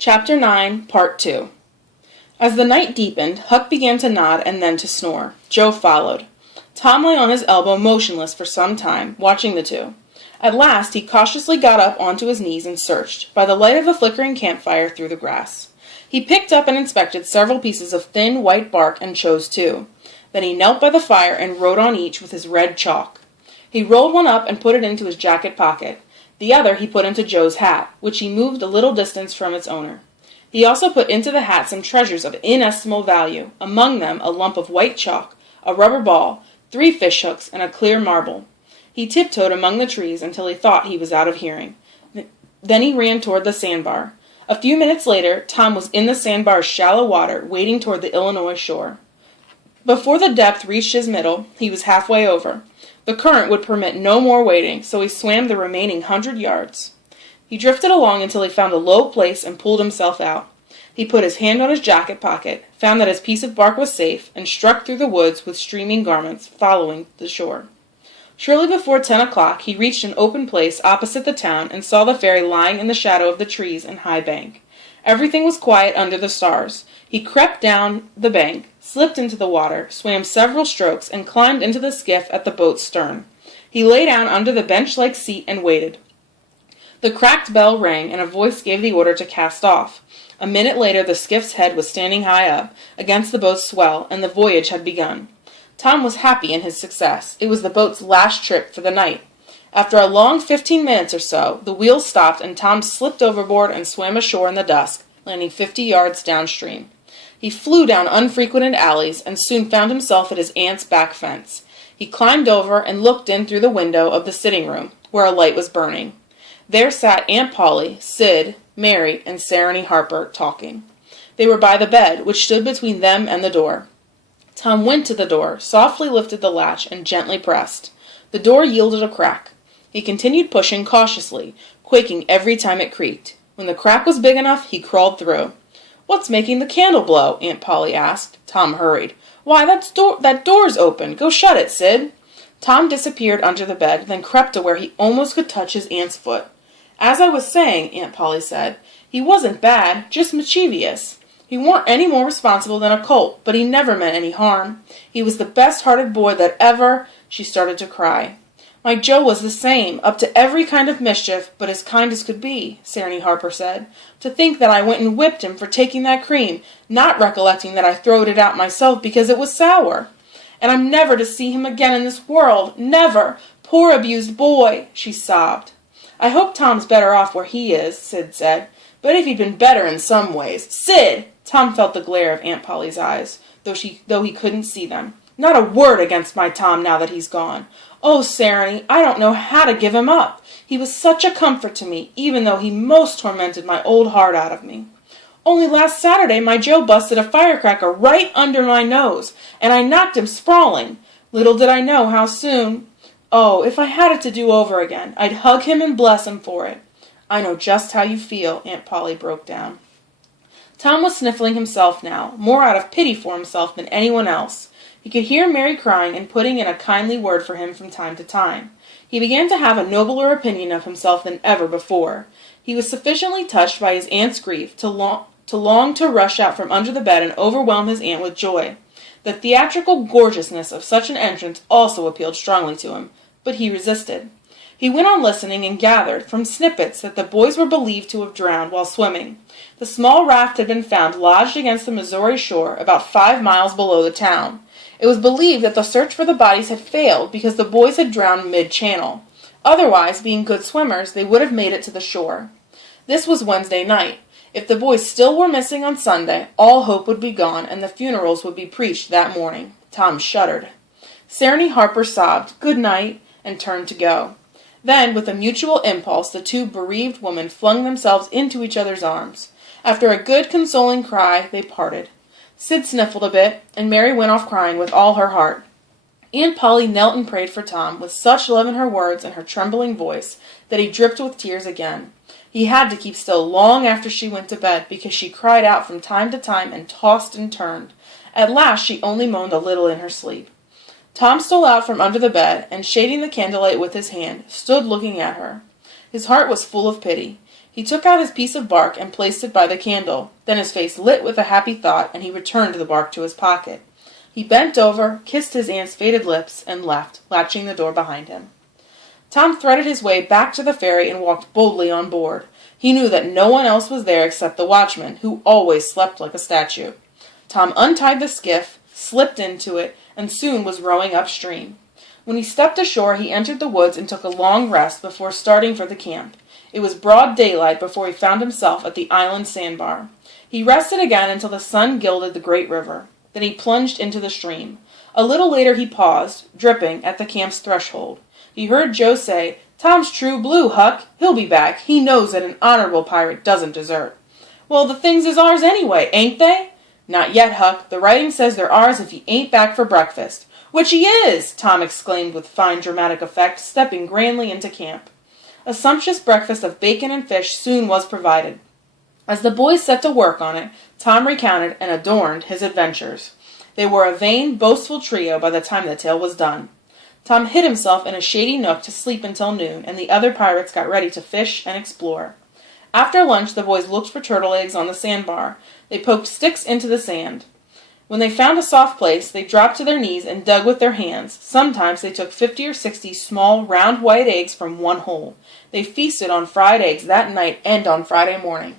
Chapter 9, Part 2. As the night deepened, Huck began to nod and then to snore. Joe followed. Tom lay on his elbow motionless for some time, watching the two. At last he cautiously got up onto his knees and searched, by the light of the flickering campfire, through the grass. He picked up and inspected several pieces of thin white bark and chose two. Then he knelt by the fire and wrote on each with his red chalk. He rolled one up and put it into his jacket pocket. The other he put into Joe's hat, which he moved a little distance from its owner. He also put into the hat some treasures of inestimable value, among them a lump of white chalk, a rubber ball, 3 fish hooks, and a clear marble. He tiptoed among the trees until he thought he was out of hearing. Then he ran toward the sandbar. A few minutes later, Tom was in the sandbar's shallow water, wading toward the Illinois shore. Before the depth reached his middle, he was halfway over. The current would permit no more wading, so he swam the remaining 100 yards. He drifted along until he found a low place and pulled himself out. He put his hand on his jacket pocket, found that his piece of bark was safe, and struck through the woods with streaming garments, following the shore. Shortly before 10 o'clock, he reached an open place opposite the town and saw the ferry lying in the shadow of the trees and high bank. Everything was quiet under the stars. He crept down the bank, slipped into the water, swam several strokes, and climbed into the skiff at the boat's stern. He lay down under the bench-like seat and waited. The cracked bell rang, and a voice gave the order to cast off. A minute later the skiff's head was standing high up, against the boat's swell, and the voyage had begun. Tom was happy in his success. It was the boat's last trip for the night. After a long 15 minutes or so, the wheels stopped, and Tom slipped overboard and swam ashore in the dusk, landing 50 yards downstream. He flew down unfrequented alleys, and soon found himself at his aunt's back fence. He climbed over and looked in through the window of the sitting room, where a light was burning. There sat Aunt Polly, Sid, Mary, and Sarah Harper talking. They were by the bed, which stood between them and the door. Tom went to the door, softly lifted the latch, and gently pressed. The door yielded a crack. He continued pushing cautiously, quaking every time it creaked. When the crack was big enough, he crawled through. "What's making the candle blow?" Aunt Polly asked. Tom hurried. "Why, that door's open. Go shut it, Sid." Tom disappeared under the bed, then crept to where he almost could touch his aunt's foot. "As I was saying," Aunt Polly said, "he wasn't bad, just mischievous. He weren't any more responsible than a colt, but he never meant any harm. He was the best-hearted boy that ever—" She started to cry. "My Joe was the same, up to every kind of mischief, but as kind as could be," Sarah Harper said. "To think that I went and whipped him for taking that cream, not recollecting that I throwed it out myself because it was sour. And I'm never to see him again in this world, never! Poor abused boy!" she sobbed. "I hope Tom's better off where he is," Sid said. "But if he'd been better in some ways—" "Sid!" Tom felt the glare of Aunt Polly's eyes, though he couldn't see them. "Not a word against my Tom now that he's gone. Oh, Sarah, I don't know how to give him up. He was such a comfort to me, even though he most tormented my old heart out of me. Only last Saturday my Joe busted a firecracker right under my nose, and I knocked him sprawling. Little did I know how soon. Oh, if I had it to do over again, I'd hug him and bless him for it." "I know just how you feel," Aunt Polly broke down. Tom was sniffling himself now, more out of pity for himself than anyone else. He could hear Mary crying and putting in a kindly word for him from time to time. He began to have a nobler opinion of himself than ever before. He was sufficiently touched by his aunt's grief to long to rush out from under the bed and overwhelm his aunt with joy. The theatrical gorgeousness of such an entrance also appealed strongly to him, but he resisted. He went on listening and gathered from snippets that the boys were believed to have drowned while swimming. The small raft had been found lodged against the Missouri shore about 5 miles below the town. It was believed that the search for the bodies had failed because the boys had drowned mid-channel. Otherwise, being good swimmers, they would have made it to the shore. This was Wednesday night. If the boys still were missing on Sunday, all hope would be gone, and the funerals would be preached that morning. Tom shuddered. Sarah Harper sobbed, "Good night," and turned to go. Then, with a mutual impulse, the two bereaved women flung themselves into each other's arms. After a good, consoling cry, they parted. Sid sniffled a bit, and Mary went off crying with all her heart. Aunt Polly knelt and prayed for Tom, with such love in her words and her trembling voice that he dripped with tears again. He had to keep still long after she went to bed, because she cried out from time to time and tossed and turned. At last she only moaned a little in her sleep. Tom stole out from under the bed, and shading the candlelight with his hand, stood looking at her. His heart was full of pity. He took out his piece of bark and placed it by the candle. Then his face lit with a happy thought, and he returned the bark to his pocket. He bent over, kissed his aunt's faded lips, and left, latching the door behind him. Tom threaded his way back to the ferry and walked boldly on board. He knew that no one else was there except the watchman, who always slept like a statue. Tom untied the skiff, slipped into it, and soon was rowing upstream. When he stepped ashore, he entered the woods and took a long rest before starting for the camp. It was broad daylight before he found himself at the island sandbar. He rested again until the sun gilded the great river. Then he plunged into the stream. A little later he paused, dripping, at the camp's threshold. He heard Joe say, "Tom's true blue, Huck. He'll be back. He knows that an honorable pirate doesn't desert." "Well, the things is ours anyway, ain't they?" "Not yet, Huck. The writing says they're ours if he ain't back for breakfast." "Which he is!" Tom exclaimed with fine dramatic effect, stepping grandly into camp. A sumptuous breakfast of bacon and fish soon was provided. As the boys set to work on it, Tom recounted and adorned his adventures. They were a vain, boastful trio by the time the tale was done. Tom hid himself in a shady nook to sleep until noon, and the other pirates got ready to fish and explore. After lunch, the boys looked for turtle eggs on the sandbar. They poked sticks into the sand. When they found a soft place, they dropped to their knees and dug with their hands. Sometimes they took 50 or 60 small, round white eggs from one hole. They feasted on fried eggs that night and on Friday morning.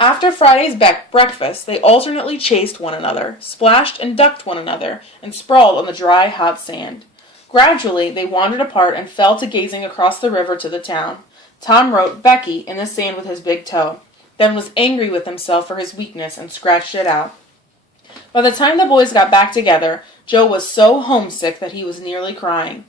After Friday's breakfast, they alternately chased one another, splashed and ducked one another, and sprawled on the dry, hot sand. Gradually, they wandered apart and fell to gazing across the river to the town. Tom wrote "Becky" in the sand with his big toe, then was angry with himself for his weakness and scratched it out. By the time the boys got back together, Joe was so homesick that he was nearly crying.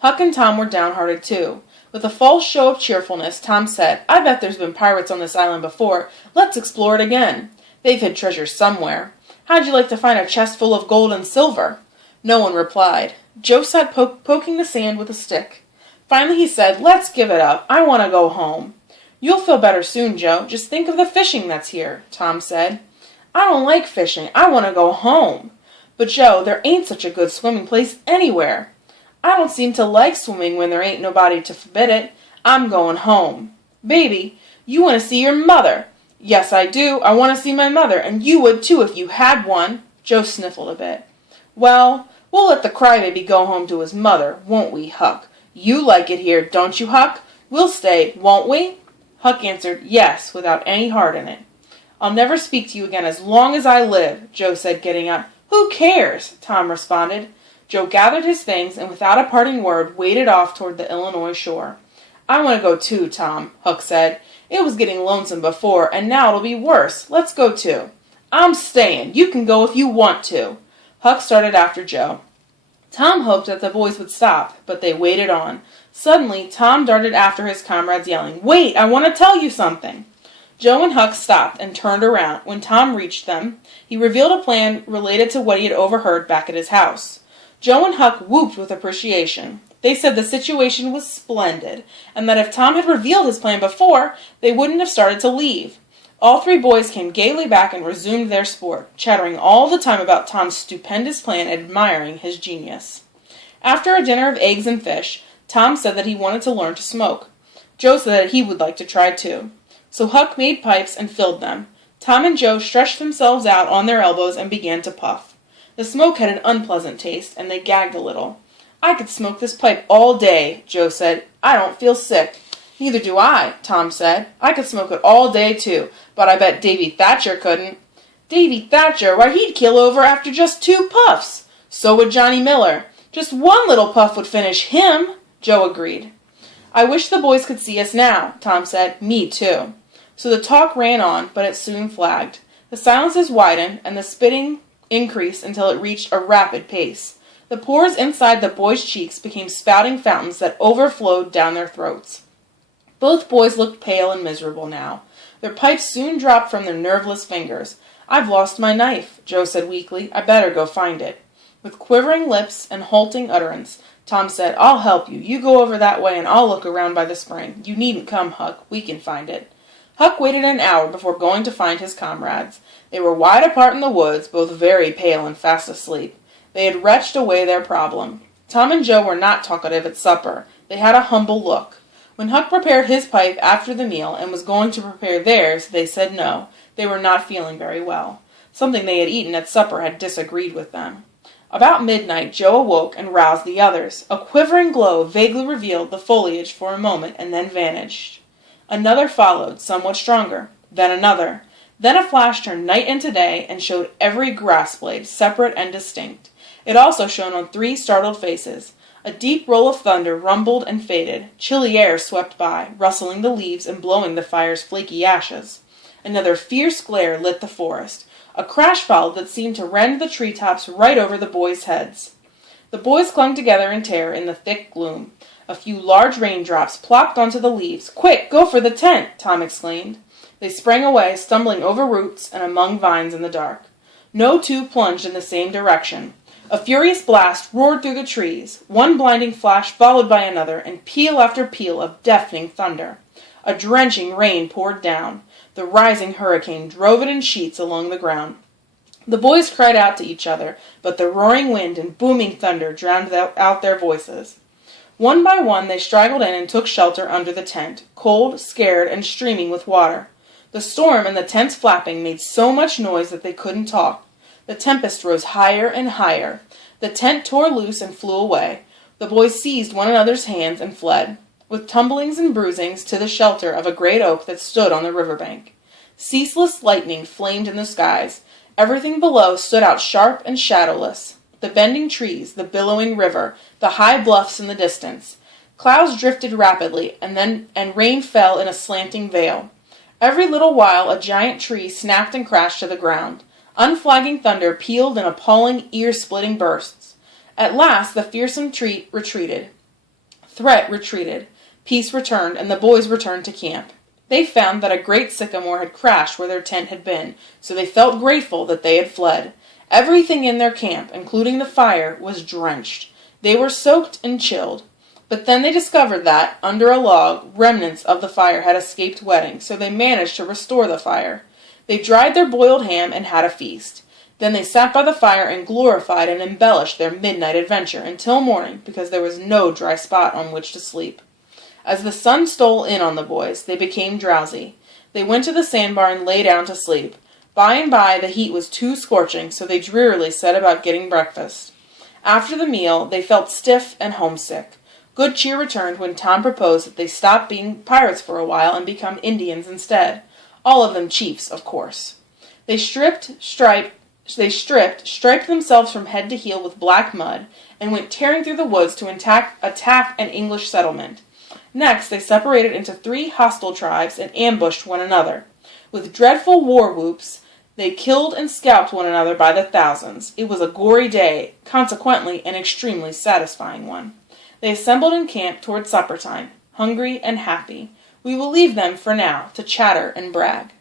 Huck and Tom were downhearted too. With a false show of cheerfulness, Tom said, "I bet there's been pirates on this island before. Let's explore it again. They've hid treasure somewhere. How'd you like to find a chest full of gold and silver?" No one replied. Joe sat poking the sand with a stick. Finally he said, "Let's give it up. I want to go home." "You'll feel better soon, Joe. Just think of the fishing that's here," Tom said. "I don't like fishing. I want to go home." "But Joe, there ain't such a good swimming place anywhere." "I don't seem to like swimming when there ain't nobody to forbid it. I'm going home." "Baby, you want to see your mother." "Yes, I do. I want to see my mother, and you would too if you had one." Joe sniffled a bit. "Well, we'll let the crybaby go home to his mother, won't we, Huck? You like it here, don't you, Huck? We'll stay, won't we?" Huck answered yes, without any heart in it. "I'll never speak to you again as long as I live," Joe said, getting up. "Who cares?" Tom responded. Joe gathered his things and without a parting word waded off toward the Illinois shore. "I want to go too, Tom," Huck said. "It was getting lonesome before, and now it'll be worse. Let's go too." "I'm staying. You can go if you want to." Huck started after Joe. Tom hoped that the boys would stop, but they waded on. Suddenly, Tom darted after his comrades, yelling, "Wait, I want to tell you something." Joe and Huck stopped and turned around. When Tom reached them, he revealed a plan related to what he had overheard back at his house. Joe and Huck whooped with appreciation. They said the situation was splendid, and that if Tom had revealed his plan before, they wouldn't have started to leave. All three boys came gaily back and resumed their sport, chattering all the time about Tom's stupendous plan and admiring his genius. After a dinner of eggs and fish, Tom said that he wanted to learn to smoke. Joe said that he would like to try too. So Huck made pipes and filled them. Tom and Joe stretched themselves out on their elbows and began to puff. The smoke had an unpleasant taste, and they gagged a little. "I could smoke this pipe all day," Joe said. "I don't feel sick." "Neither do I," Tom said. "I could smoke it all day, too, but I bet Davy Thatcher couldn't." "Davy Thatcher? Why, he'd keel over after just 2 puffs." "So would Johnny Miller." "Just 1 little puff would finish him," Joe agreed. "I wish the boys could see us now," Tom said. "Me, too." So the talk ran on, but it soon flagged. The silences widened, and the spitting increased until it reached a rapid pace. The pores inside the boys' cheeks became spouting fountains that overflowed down their throats. Both boys looked pale and miserable now. Their pipes soon dropped from their nerveless fingers. "I've lost my knife," Joe said weakly. "I better go find it." With quivering lips and halting utterance, Tom said, "I'll help you. You go over that way and I'll look around by the spring. You needn't come, Huck. We can find it." Huck waited an hour before going to find his comrades. They were wide apart in the woods, both very pale and fast asleep. They had retched away their problem. Tom and Joe were not talkative at supper. They had a humble look. When Huck prepared his pipe after the meal and was going to prepare theirs, they said no. They were not feeling very well. Something they had eaten at supper had disagreed with them. About midnight, Joe awoke and roused the others. A quivering glow vaguely revealed the foliage for a moment and then vanished. Another followed, somewhat stronger. Then another. Then a flash turned night into day and showed every grass blade, separate and distinct. It also shone on 3 startled faces. A deep roll of thunder rumbled and faded. Chilly air swept by, rustling the leaves and blowing the fire's flaky ashes. Another fierce glare lit the forest. A crash followed that seemed to rend the treetops right over the boys' heads. The boys clung together in terror in the thick gloom. A few large raindrops plopped onto the leaves. "Quick, go for the tent!" Tom exclaimed. They sprang away, stumbling over roots and among vines in the dark. No two plunged in the same direction. A furious blast roared through the trees, one blinding flash followed by another, and peal after peal of deafening thunder. A drenching rain poured down. The rising hurricane drove it in sheets along the ground. The boys cried out to each other, but the roaring wind and booming thunder drowned out their voices. One by one they straggled in and took shelter under the tent, cold, scared, and streaming with water. The storm and the tent's flapping made so much noise that they couldn't talk. The tempest rose higher and higher. The tent tore loose and flew away. The boys seized one another's hands and fled, with tumblings and bruisings, to the shelter of a great oak that stood on the riverbank. Ceaseless lightning flamed in the skies. Everything below stood out sharp and shadowless. The bending trees, the billowing river, the high bluffs in the distance. Clouds drifted rapidly, and rain fell in a slanting veil. Every little while a giant tree snapped and crashed to the ground. Unflagging thunder pealed in appalling, ear-splitting bursts. At last the fearsome threat retreated. Peace returned, and the boys returned to camp. They found that a great sycamore had crashed where their tent had been, so they felt grateful that they had fled. Everything in their camp, including the fire, was drenched. They were soaked and chilled. But then they discovered that, under a log, remnants of the fire had escaped wetting, so they managed to restore the fire. They dried their boiled ham and had a feast. Then they sat by the fire and glorified and embellished their midnight adventure until morning, because there was no dry spot on which to sleep. As the sun stole in on the boys, they became drowsy. They went to the sandbar and lay down to sleep. By and by the heat was too scorching, so they drearily set about getting breakfast. After the meal, they felt stiff and homesick. Good cheer returned when Tom proposed that they stop being pirates for a while and become Indians instead. All of them chiefs, of course. They striped themselves from head to heel with black mud, and went tearing through the woods to attack an English settlement. Next, they separated into 3 hostile tribes and ambushed one another. With dreadful war whoops, they killed and scalped one another by the thousands. It was a gory day, consequently an extremely satisfying one. They assembled in camp toward supper time, hungry and happy. We will leave them, for now, to chatter and brag.